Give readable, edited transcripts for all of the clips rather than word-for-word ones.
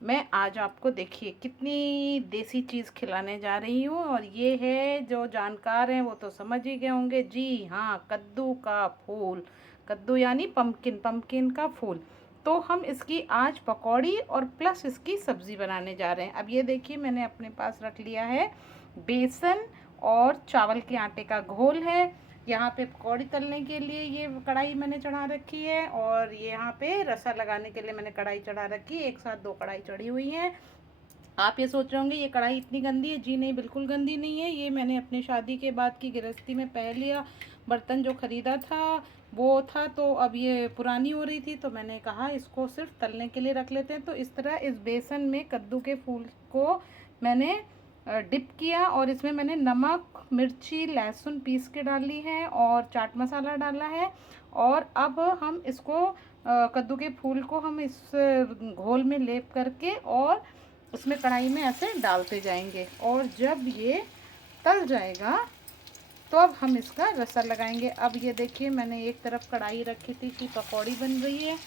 मैं आज आपको देखिए कितनी देसी चीज़ खिलाने जा रही हूँ। और ये है, जो जानकार हैं वो तो समझ ही गए होंगे। जी हाँ, कद्दू का फूल। कद्दू यानी पम्पकिन, पम्पकिन का फूल। तो हम इसकी आज पकौड़ी और प्लस इसकी सब्ज़ी बनाने जा रहे हैं। अब ये देखिए, मैंने अपने पास रख लिया है बेसन और चावल के आटे का घोल है। यहाँ पे पकौड़ी तलने के लिए ये कढ़ाई मैंने चढ़ा रखी है, और ये यहाँ पे रसा लगाने के लिए मैंने कढ़ाई चढ़ा रखी है। एक साथ दो कढ़ाई चढ़ी हुई है। आप ये सोच रहे होंगे ये कढ़ाई इतनी गंदी है। जी नहीं, बिल्कुल गंदी नहीं है। ये मैंने अपनी शादी के बाद की गृहस्थी में पहले बर्तन जो ख़रीदा था वो था, तो अब ये पुरानी हो रही थी, तो मैंने कहा इसको सिर्फ तलने के लिए रख लेते हैं। तो इस तरह इस बेसन में कद्दू के फूल को मैंने डिप किया, और इसमें मैंने नमक, मिर्ची, लहसुन पीस के डाली है, और चाट मसाला डाला है। और अब हम इसको कद्दू के फूल को हम इस घोल में लेप करके और उसमें कढ़ाई में ऐसे डालते जाएंगे, और जब ये तल जाएगा तो अब हम इसका रसा लगाएंगे। अब ये देखिए, मैंने एक तरफ कढ़ाई रखी थी कि पकौड़ी बन रही है।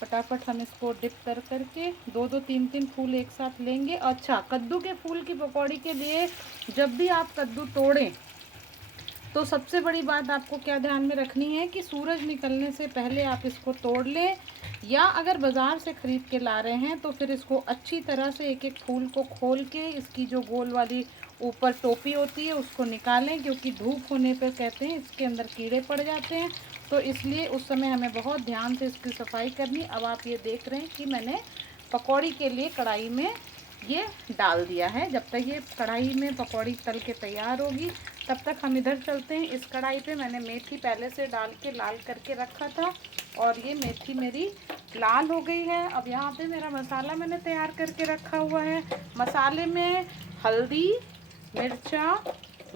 फटाफट हम इसको डिप कर करके दो दो तीन तीन फूल एक साथ लेंगे। अच्छा, कद्दू के फूल की पकौड़ी के लिए जब भी आप कद्दू तोड़ें तो सबसे बड़ी बात आपको क्या ध्यान में रखनी है कि सूरज निकलने से पहले आप इसको तोड़ लें, या अगर बाज़ार से ख़रीद के ला रहे हैं तो फिर इसको अच्छी तरह से एक एक फूल को खोल के इसकी जो गोल वाली ऊपर टोपी होती है उसको निकालें, क्योंकि धूप होने पर कहते हैं इसके अंदर कीड़े पड़ जाते हैं। तो इसलिए उस समय हमें बहुत ध्यान से इसकी सफाई करनी। अब आप ये देख रहे हैं कि मैंने पकौड़ी के लिए कढ़ाई में ये डाल दिया है। जब तक ये कढ़ाई में पकौड़ी तल के तैयार होगी तब तक हम इधर चलते हैं। इस कढ़ाई पे मैंने मेथी पहले से डाल के लाल करके रखा था, और ये मेथी मेरी लाल हो गई है। अब यहाँ पे मेरा मसाला मैंने तैयार करके रखा हुआ है। मसाले में हल्दी, मिर्चा,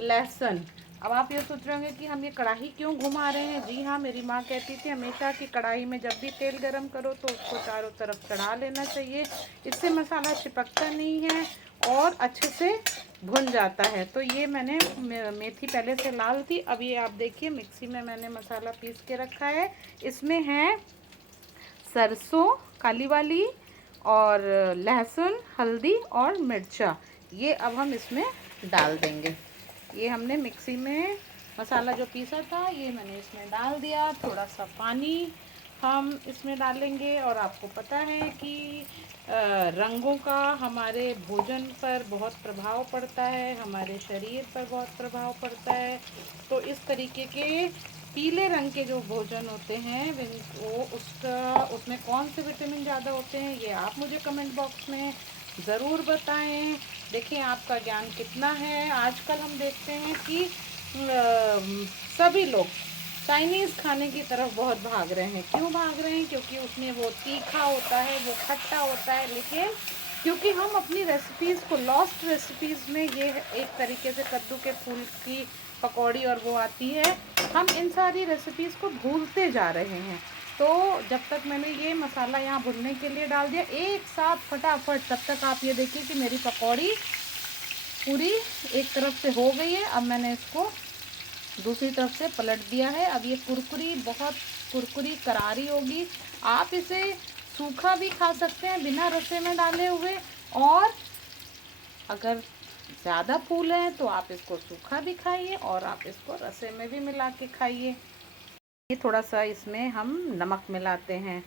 लहसुन। अब आप ये सोच रहे होंगे कि हम ये कढ़ाई क्यों घुमा रहे हैं। जी हाँ, मेरी माँ कहती थी हमेशा कि कढ़ाई में जब भी तेल गरम करो तो उसको चारों तरफ चढ़ा लेना चाहिए, इससे मसाला चिपकता नहीं है और अच्छे से भुन जाता है। तो ये मैंने मेथी पहले से लाल थी। अब ये आप देखिए, मिक्सी में मैंने मसाला पीस के रखा है। इसमें है सरसों काली वाली, और लहसुन, हल्दी और मिर्चा। ये अब हम इसमें डाल देंगे। ये हमने मिक्सी में मसाला जो पीसा था ये मैंने इसमें डाल दिया। थोड़ा सा पानी हम इसमें डालेंगे, और आपको पता है कि रंगों का हमारे भोजन पर बहुत प्रभाव पड़ता है, हमारे शरीर पर बहुत प्रभाव पड़ता है। तो इस तरीके के पीले रंग के जो भोजन होते हैं वो उसमें कौन से विटामिन ज़्यादा होते हैं ये आप मुझे कमेंट बॉक्स में ज़रूर बताएं। देखिए आपका ज्ञान कितना है। आजकल हम देखते हैं कि सभी लोग चाइनीज़ खाने की तरफ बहुत भाग रहे हैं। क्यों भाग रहे हैं? क्योंकि उसमें वो तीखा होता है, वो खट्टा होता है। लेकिन क्योंकि हम अपनी रेसिपीज़ को, लॉस्ट रेसिपीज़ में ये एक तरीके से कद्दू के फूल की पकौड़ी और वो आती है, हम इन सारी रेसिपीज़ को भूलते जा रहे हैं। तो जब तक मैंने ये मसाला यहाँ भुनने के लिए डाल दिया एक साथ फटाफट, तब तक आप ये देखिए कि मेरी पकौड़ी पूरी एक तरफ से हो गई है। अब मैंने इसको दूसरी तरफ से पलट दिया है। अब ये कुरकुरी, बहुत कुरकुरी करारी होगी। आप इसे सूखा भी खा सकते हैं बिना रसे में डाले हुए, और अगर ज़्यादा फूल है तो आप इसको सूखा भी खाइए, और आप इसको रसे में भी मिला के खाइए। ये थोड़ा सा इसमें हम नमक मिलाते हैं।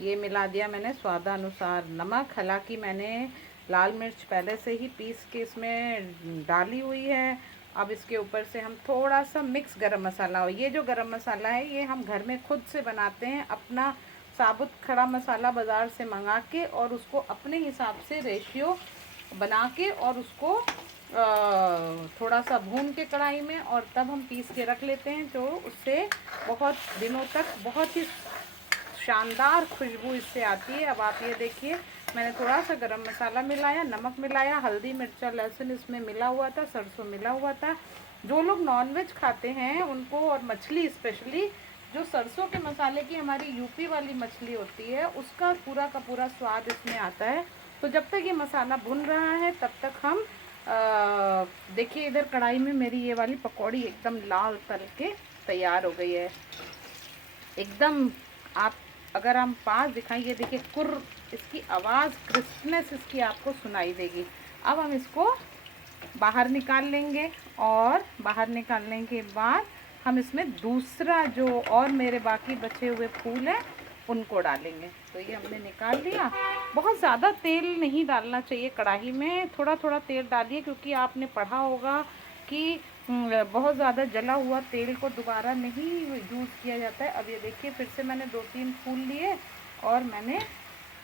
ये मिला दिया मैंने स्वादानुसार नमक। हालांकि मैंने लाल मिर्च पहले से ही पीस के इसमें डाली हुई है। अब इसके ऊपर से हम थोड़ा सा मिक्स गरम मसाला, और ये जो गरम मसाला है ये हम घर में खुद से बनाते हैं। अपना साबुत खड़ा मसाला बाज़ार से मंगा के और उसको अपने हिसाब से रेशियो बना के और उसको थोड़ा सा भून के कढ़ाई में, और तब हम पीस के रख लेते हैं। तो उससे बहुत दिनों तक बहुत ही शानदार खुशबू इससे आती है। अब आप ये देखिए, मैंने थोड़ा सा गरम मसाला मिलाया, नमक मिलाया, हल्दी, मिर्चा, लहसुन इसमें मिला हुआ था, सरसों मिला हुआ था। जो लोग नॉनवेज खाते हैं उनको, और मछली स्पेशली, जो सरसों के मसाले की हमारी यूपी वाली मछली होती है उसका पूरा का पूरा स्वाद इसमें आता है। तो जब तक ये मसाला भुन रहा है तब तक हम देखिए इधर कढ़ाई में मेरी ये वाली पकौड़ी एकदम लाल तल के तैयार हो गई है एकदम। आप अगर हम पास दिखाएं, ये देखिए इसकी आवाज़, क्रिस्पनेस इसकी आपको सुनाई देगी। अब हम इसको बाहर निकाल लेंगे और बाहर निकालने के बाद हम इसमें दूसरा जो और मेरे बाकी बचे हुए फूल हैं उनको डालेंगे। तो ये हमने निकाल लिया। बहुत ज़्यादा तेल नहीं डालना चाहिए कढ़ाई में, थोड़ा थोड़ा तेल डालिए, क्योंकि आपने पढ़ा होगा कि बहुत ज़्यादा जला हुआ तेल को दोबारा नहीं यूज़ किया जाता है। अब ये देखिए फिर से मैंने 2-3 फूल लिए और मैंने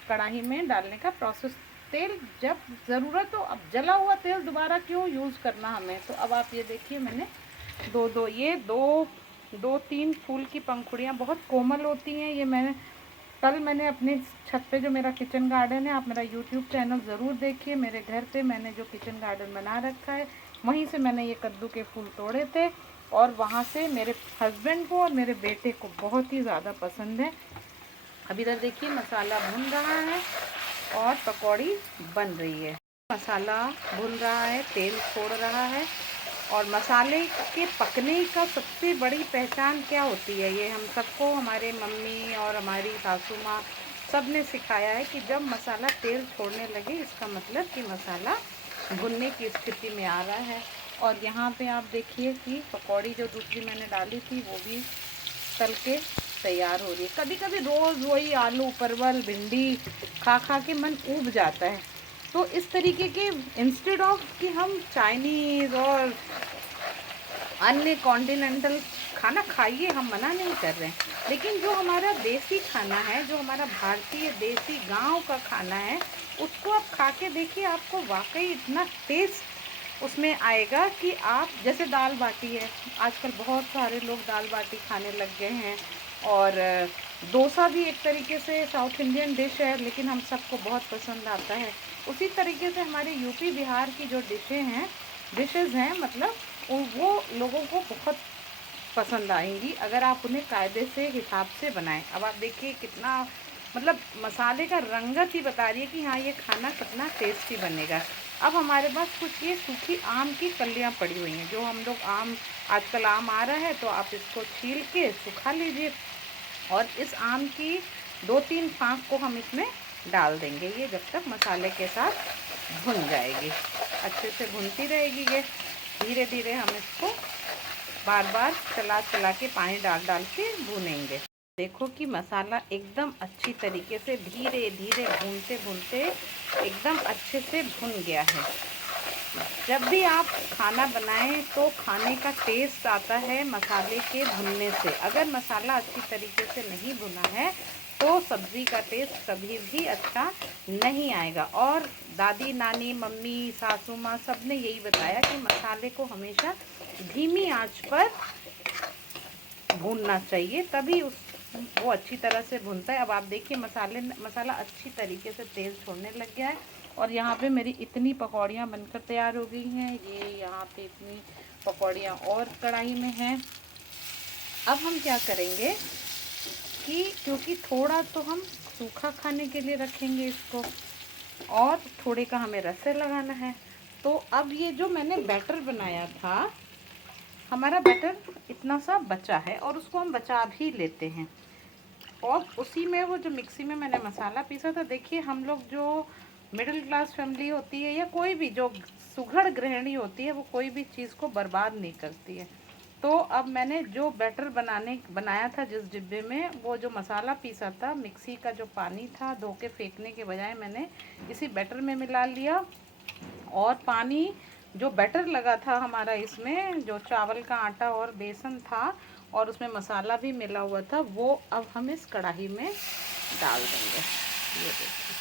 कढ़ाई में डालने का प्रोसेस, तेल जब ज़रूरत हो। अब जला हुआ तेल दोबारा क्यों यूज़ करना हमें। तो अब आप ये देखिए मैंने दो तीन फूल की पंखुड़ियाँ बहुत कोमल होती हैं। ये मैंने अपने छत पे, जो मेरा किचन गार्डन है, आप मेरा यूट्यूब चैनल ज़रूर देखिए, मेरे घर पे मैंने जो किचन गार्डन बना रखा है वहीं से मैंने ये कद्दू के फूल तोड़े थे और वहाँ से मेरे हस्बैंड को और मेरे बेटे को बहुत ही ज़्यादा पसंद है। अब इधर देखिए मसाला भुन रहा है और पकौड़ी बन रही है। मसाला भुन रहा है, तेल छोड़ रहा है। और मसाले के पकने का सबसे बड़ी पहचान क्या होती है, ये हम सबको हमारे मम्मी और हमारी सासू माँ सब ने सिखाया है कि जब मसाला तेल छोड़ने लगे इसका मतलब कि मसाला भुनने की स्थिति में आ रहा है। और यहाँ पे आप देखिए कि पकौड़ी जो दूसरी मैंने डाली थी वो भी तल के तैयार हो रही है। कभी कभी रोज़ वही आलू परवल भिंडी खा खा के मन ऊब जाता है, तो इस तरीके के इंस्टेड ऑफ कि हम चाइनीज़ और अन्य कॉन्टिनेंटल खाना खाइए, हम मना नहीं कर रहे हैं, लेकिन जो हमारा देसी खाना है, जो हमारा भारतीय देसी गांव का खाना है, उसको आप खा के देखिए, आपको वाकई इतना टेस्ट उसमें आएगा कि आप, जैसे दाल बाटी है, आजकल बहुत सारे लोग दाल बाटी खाने लग गए हैं। और डोसा भी एक तरीके से साउथ इंडियन डिश है, लेकिन हम सबको बहुत पसंद आता है। उसी तरीके से हमारे यूपी बिहार की जो डिशेज़ हैं, मतलब वो लोगों को बहुत पसंद आएंगी अगर आप उन्हें कायदे से हिसाब से बनाएं। अब आप देखिए कितना, मतलब मसाले का रंगत ही बता रही है कि हाँ ये खाना कितना टेस्टी बनेगा। अब हमारे पास कुछ ये सूखी आम की कलियाँ पड़ी हुई हैं, जो हम लोग आजकल आम आ रहा है तो आप इसको छील के सुखा लीजिए और इस आम की 2-3 फाँक को हम इसमें डाल देंगे। ये जब तक मसाले के साथ भुन जाएगी, अच्छे से भुनती रहेगी ये, धीरे धीरे हम इसको बार बार चला चला के पानी डाल डाल के भूनेंगे। देखो कि मसाला एकदम अच्छी तरीके से धीरे धीरे भूनते भूनते एकदम अच्छे से भुन गया है। जब भी आप खाना बनाएं तो खाने का टेस्ट आता है मसाले के भुनने से। अगर मसाला अच्छी तरीके से नहीं भुना है तो सब्ज़ी का टेस्ट कभी भी अच्छा नहीं आएगा। और दादी नानी मम्मी सासू माँ सब ने यही बताया कि मसाले को हमेशा धीमी आंच पर भूनना चाहिए, तभी वो अच्छी तरह से भुनता है। अब आप देखिए मसाला अच्छी तरीके से तेल छोड़ने लग गया है और यहाँ पे मेरी इतनी पकौड़ियाँ बनकर तैयार हो गई हैं। ये यहाँ पे इतनी पकौड़ियाँ और कढ़ाई में हैं। अब हम क्या करेंगे कि क्योंकि थोड़ा तो हम सूखा खाने के लिए रखेंगे इसको और थोड़े का हमें रसे लगाना है। तो अब ये जो मैंने बैटर बनाया था, हमारा बैटर इतना सा बचा है और उसको हम बचा भी लेते हैं। और उसी में वो जो मिक्सी में मैंने मसाला पीसा था, देखिए हम लोग जो मिडिल क्लास फैमिली होती है या कोई भी जो सुघड़ गृहिणी होती है, वो कोई भी चीज़ को बर्बाद नहीं करती है। तो अब मैंने जो बैटर बनाया था जिस डिब्बे में, वो जो मसाला पीसा था, मिक्सी का जो पानी था धो के फेंकने के बजाय मैंने इसी बैटर में मिला लिया। और पानी जो बैटर लगा था हमारा, इसमें जो चावल का आटा और बेसन था और उसमें मसाला भी मिला हुआ था, वो अब हम इस कढ़ाई में डाल देंगे। ये देखिए,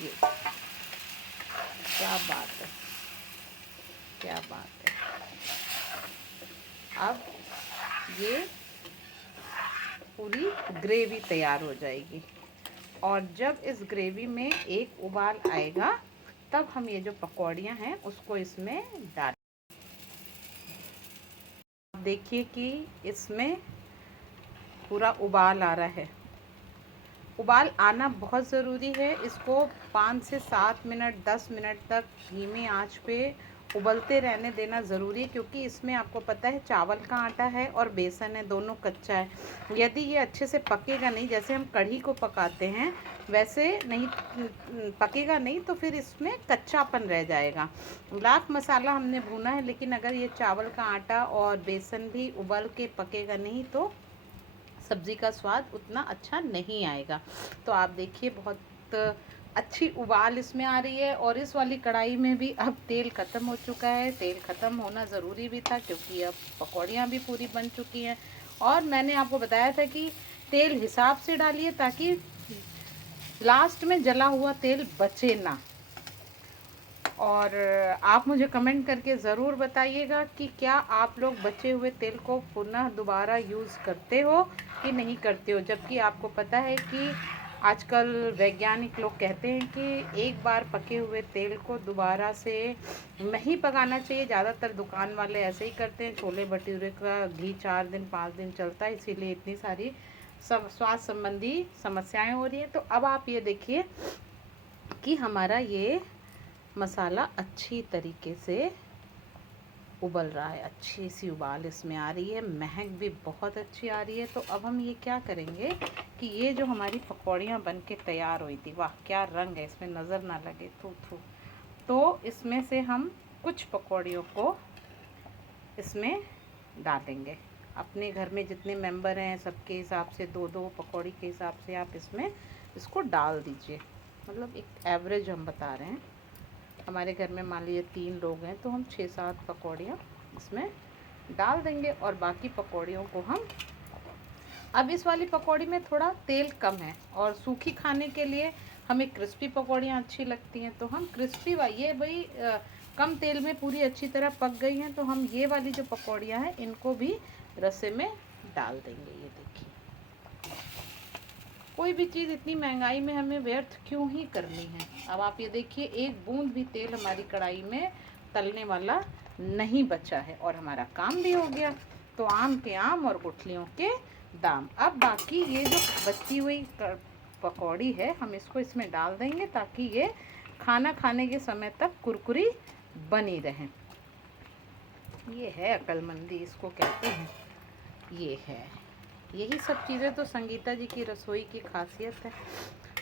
ये क्या बात है, क्या बात है। अब ये पूरी ग्रेवी तैयार हो जाएगी और जब इस ग्रेवी में एक उबाल आएगा तब हम ये जो पकौड़ियाँ हैं उसको इसमें डाल। देखिए कि इसमें पूरा उबाल आ रहा है। उबाल आना बहुत ज़रूरी है। इसको 5 से 7 मिनट 10 मिनट तक धीमी आंच पे उबलते रहने देना ज़रूरी है, क्योंकि इसमें आपको पता है चावल का आटा है और बेसन है, दोनों कच्चा है। यदि ये अच्छे से पकेगा नहीं, जैसे हम कढ़ी को पकाते हैं वैसे नहीं पकेगा नहीं, तो फिर इसमें कच्चापन रह जाएगा। लाख मसाला हमने भूना है, लेकिन अगर ये चावल का आटा और बेसन भी उबल के पकेगा नहीं तो सब्ज़ी का स्वाद उतना अच्छा नहीं आएगा। तो आप देखिए बहुत अच्छी उबाल इसमें आ रही है। और इस वाली कढ़ाई में भी अब तेल ख़त्म हो चुका है। तेल ख़त्म होना ज़रूरी भी था, क्योंकि अब पकौड़ियाँ भी पूरी बन चुकी हैं। और मैंने आपको बताया था कि तेल हिसाब से डालिए, ताकि लास्ट में जला हुआ तेल बचे ना। और आप मुझे कमेंट करके ज़रूर बताइएगा कि क्या आप लोग बचे हुए तेल को पुनः दोबारा यूज़ करते हो कि नहीं करते हो। जबकि आपको पता है कि आजकल वैज्ञानिक लोग कहते हैं कि एक बार पके हुए तेल को दोबारा से नहीं पकाना चाहिए। ज़्यादातर दुकान वाले ऐसे ही करते हैं। छोले भटूरे का घी 4 दिन 5 दिन चलता है, इसीलिए इतनी सारी स्वास्थ्य संबंधी समस्याएं हो रही हैं। तो अब आप ये देखिए कि हमारा ये मसाला अच्छी तरीके से उबल रहा है, अच्छी सी उबाल इसमें आ रही है, महक भी बहुत अच्छी आ रही है। तो अब हम ये क्या करेंगे कि ये जो हमारी पकौड़ियाँ बन के तैयार हुई थी, वाह क्या रंग है इसमें, नज़र ना लगे थू थू। तो इसमें से हम कुछ पकौड़ियों को इसमें डालेंगे। अपने घर में जितने मेंबर हैं सबके हिसाब से 2-2 पकौड़ी के हिसाब से आप इसमें इसको डाल दीजिए। मतलब एक एवरेज हम बता रहे हैं। हमारे घर में मान लीजिए 3 लोग हैं, तो हम 6-7 पकौड़ियाँ इसमें डाल देंगे। और बाकी पकौड़ियों को हम, अब इस वाली पकौड़ी में थोड़ा तेल कम है, और सूखी खाने के लिए हमें क्रिस्पी पकौड़ियाँ अच्छी लगती हैं, तो हम क्रिस्पी ये भाई कम तेल में पूरी अच्छी तरह पक गई हैं। तो हम ये वाली जो पकौड़ियाँ हैं इनको भी रसे में डाल देंगे। ये देखिए, कोई भी चीज़ इतनी महंगाई में हमें व्यर्थ क्यों ही करनी है। अब आप ये देखिए, एक बूंद भी तेल हमारी कढ़ाई में तलने वाला नहीं बचा है, और हमारा काम भी हो गया। तो आम के आम और गुठलियों के दाम। अब बाकी ये जो बची हुई पकौड़ी है, हम इसको इसमें डाल देंगे, ताकि ये खाना खाने के समय तक कुरकुरी बनी रहे। ये है अक्लमंदी, इसको कहते हैं। ये है, यही सब चीज़ें तो संगीता जी की रसोई की खासियत है।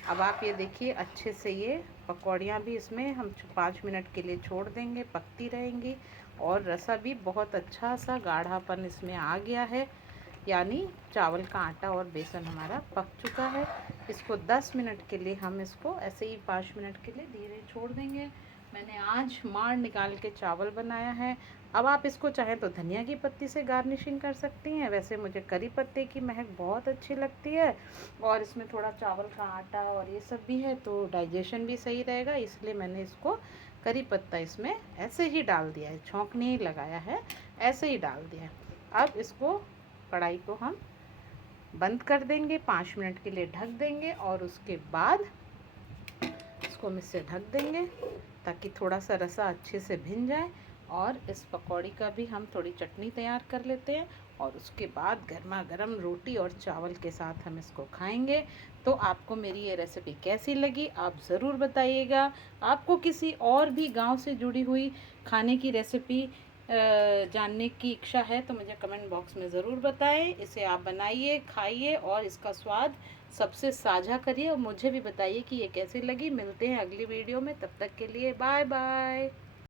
अब आप ये देखिए, अच्छे से ये पकौड़ियाँ भी इसमें हम 5 मिनट के लिए छोड़ देंगे, पकती रहेंगी। और रसा भी बहुत अच्छा सा गाढ़ापन इसमें आ गया है, यानी चावल का आटा और बेसन हमारा पक चुका है। इसको 10 मिनट के लिए हम इसको ऐसे ही 5 मिनट के लिए धीरे छोड़ देंगे। मैंने आज माड़ निकाल के चावल बनाया है। अब आप इसको चाहें तो धनिया की पत्ती से गार्निशिंग कर सकती हैं। वैसे मुझे करी पत्ते की महक बहुत अच्छी लगती है, और इसमें थोड़ा चावल का आटा और ये सब भी है, तो डाइजेशन भी सही रहेगा, इसलिए मैंने इसको करी पत्ता इसमें ऐसे ही डाल दिया है, छौंक नहीं लगाया है, ऐसे ही डाल दिया है। अब इसको, कढ़ाई को हम बंद कर देंगे, 5 मिनट के लिए ढक देंगे, और उसके बाद इसको हम इससे ढक देंगे ताकि थोड़ा सा रसा अच्छे से भिन जाए। और इस पकौड़ी का भी हम थोड़ी चटनी तैयार कर लेते हैं, और उसके बाद गर्मा गर्म रोटी और चावल के साथ हम इसको खाएंगे। तो आपको मेरी ये रेसिपी कैसी लगी आप ज़रूर बताइएगा। आपको किसी और भी गांव से जुड़ी हुई खाने की रेसिपी जानने की इच्छा है तो मुझे कमेंट बॉक्स में ज़रूर बताएं। इसे आप बनाइए, खाइए और इसका स्वाद सबसे साझा करिए, और मुझे भी बताइए कि ये कैसी लगी। मिलते हैं अगली वीडियो में, तब तक के लिए बाय बाय।